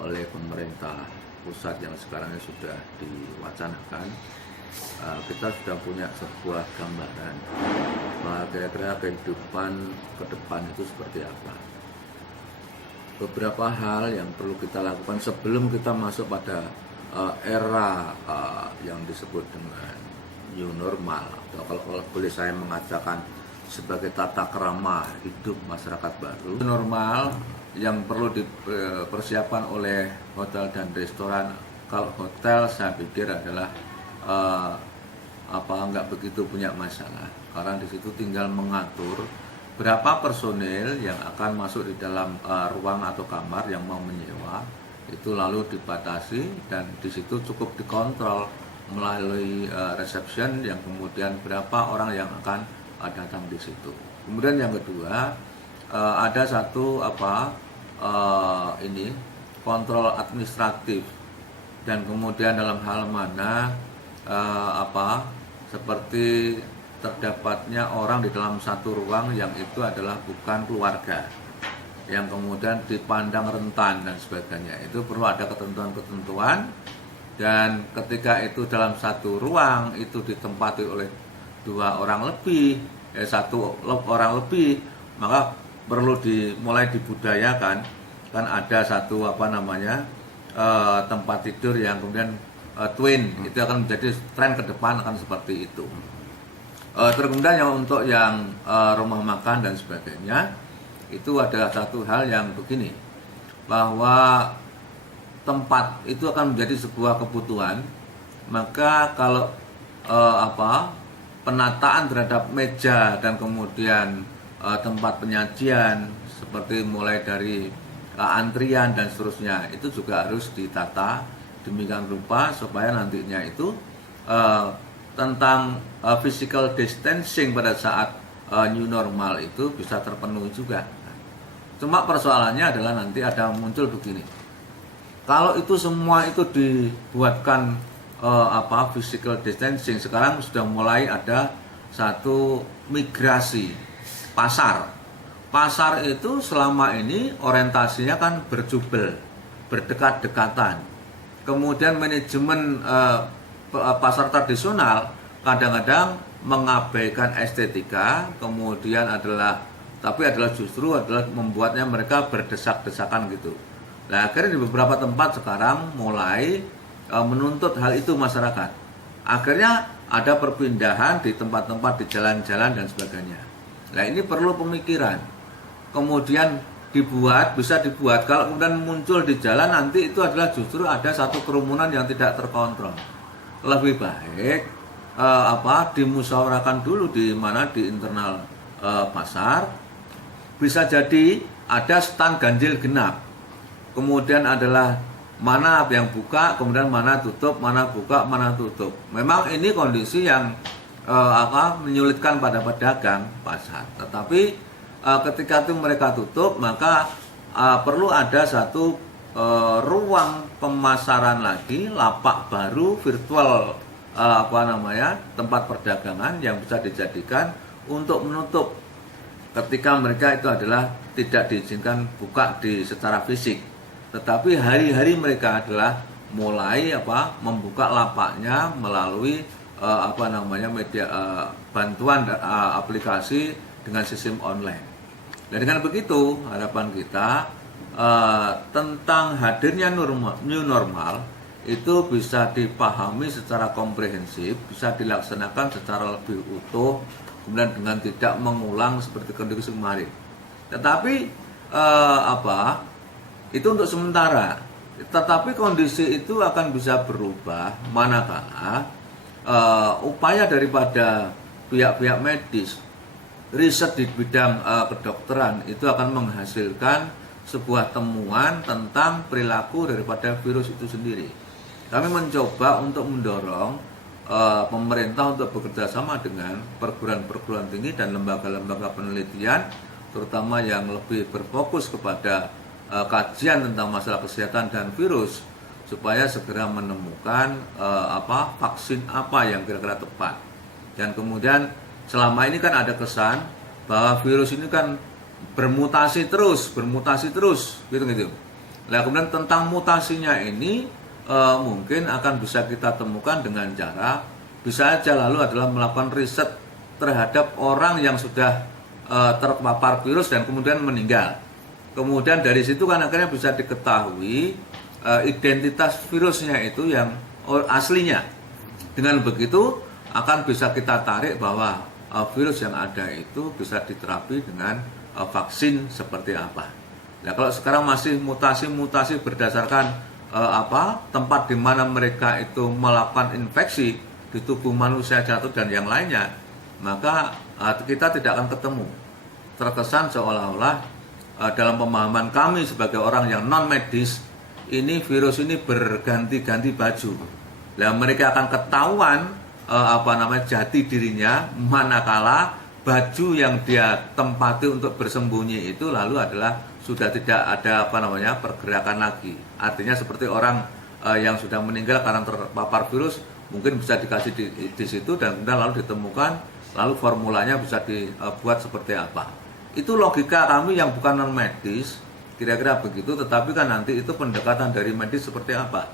oleh pemerintah pusat yang sekarang sudah diwacanakan, kita sudah punya sebuah gambaran bahwa kira-kira kehidupan ke depan itu seperti apa. Beberapa hal yang perlu kita lakukan sebelum kita masuk pada era yang disebut dengan new normal, atau kalau boleh saya mengatakan sebagai tata krama hidup masyarakat baru. Normal yang perlu dipersiapkan oleh hotel dan restoran. Kalau hotel saya pikir adalah nggak begitu punya masalah, karena di situ tinggal mengatur berapa personil yang akan masuk di dalam ruang atau kamar yang mau menyewa, itu lalu dibatasi dan di situ cukup dikontrol melalui reception yang kemudian berapa orang yang akan datang di situ. Kemudian yang kedua, ada satu kontrol administratif, dan kemudian dalam hal mana seperti terdapatnya orang di dalam satu ruang yang itu adalah bukan keluarga, yang kemudian dipandang rentan dan sebagainya. Itu perlu ada ketentuan-ketentuan, dan ketika itu dalam satu ruang itu ditempati oleh satu orang lebih, maka perlu mulai dibudayakan, kan ada satu tempat tidur yang kemudian twin, itu akan menjadi tren ke depan, akan seperti itu. Kemudian yang untuk yang rumah makan dan sebagainya, itu ada satu hal yang begini, bahwa tempat itu akan menjadi sebuah kebutuhan. Maka kalau penataan terhadap meja dan kemudian tempat penyajian, seperti mulai dari antrian dan seterusnya, itu juga harus ditata demikian rupa supaya nantinya itu tentang physical distancing pada saat new normal itu bisa terpenuhi juga. Cuma persoalannya adalah nanti ada muncul begini, kalau itu semua itu dibuatkan physical distancing, sekarang sudah mulai ada satu migrasi pasar. Pasar itu selama ini orientasinya kan berjubel, berdekat-dekatan. Kemudian manajemen pasar tradisional kadang-kadang mengabaikan estetika, kemudian adalah justru membuatnya mereka berdesak-desakan gitu. Nah, akhirnya di beberapa tempat sekarang mulai menuntut hal itu masyarakat. Akhirnya ada perpindahan di tempat-tempat di jalan-jalan dan sebagainya. Nah, ini perlu pemikiran. Kemudian bisa dibuat kalau kemudian muncul di jalan, nanti itu adalah justru ada satu kerumunan yang tidak terkontrol. Lebih baik dimusyawarahkan dulu di internal pasar. Bisa jadi ada stand ganjil genap. Kemudian adalah mana yang buka, kemudian mana tutup, mana buka, mana tutup. Memang ini kondisi yang menyulitkan pada pedagang pasar. Tetapi ketika itu mereka tutup, maka perlu ada satu ruang pemasaran lagi, lapak baru virtual tempat perdagangan yang bisa dijadikan untuk menutup ketika mereka itu adalah tidak diizinkan buka secara fisik. Tetapi hari-hari mereka adalah mulai membuka lapaknya melalui media bantuan aplikasi dengan sistem online. Dan dengan begitu harapan kita tentang hadirnya new normal itu bisa dipahami secara komprehensif, bisa dilaksanakan secara lebih utuh, kemudian dengan tidak mengulang seperti kondisi kemarin. Tetapi itu untuk sementara. Tetapi kondisi itu akan bisa berubah manakala upaya daripada pihak-pihak medis, riset di bidang kedokteran itu akan menghasilkan sebuah temuan tentang perilaku daripada virus itu sendiri. Kami mencoba untuk mendorong pemerintah untuk bekerja sama dengan perguruan-perguruan tinggi dan lembaga-lembaga penelitian, terutama yang lebih berfokus kepada kajian tentang masalah kesehatan dan virus, supaya segera menemukan vaksin apa yang kira-kira tepat. Dan kemudian selama ini kan ada kesan bahwa virus ini kan bermutasi terus gitu. Nah, kemudian tentang mutasinya ini mungkin akan bisa kita temukan dengan cara bisa aja lalu adalah melakukan riset terhadap orang yang sudah terpapar virus dan kemudian meninggal. Kemudian dari situ kan akhirnya bisa diketahui identitas virusnya itu yang aslinya. Dengan begitu akan bisa kita tarik bahwa virus yang ada itu bisa diterapi dengan vaksin seperti apa. Nah, kalau sekarang masih mutasi-mutasi berdasarkan tempat di mana mereka itu melakukan infeksi di tubuh manusia jatuh dan yang lainnya, maka kita tidak akan ketemu. Terkesan seolah-olah dalam pemahaman kami sebagai orang yang non medis, ini virus ini berganti-ganti baju. Nah, mereka akan ketahuan jati dirinya manakala baju yang dia tempati untuk bersembunyi itu lalu adalah sudah tidak ada pergerakan lagi. Artinya seperti orang yang sudah meninggal karena terpapar virus mungkin bisa dikasih di situ dan kemudian lalu ditemukan, lalu formulanya bisa dibuat seperti apa. Itu logika kami yang bukan non medis, kira-kira begitu, tetapi kan nanti itu pendekatan dari medis seperti apa.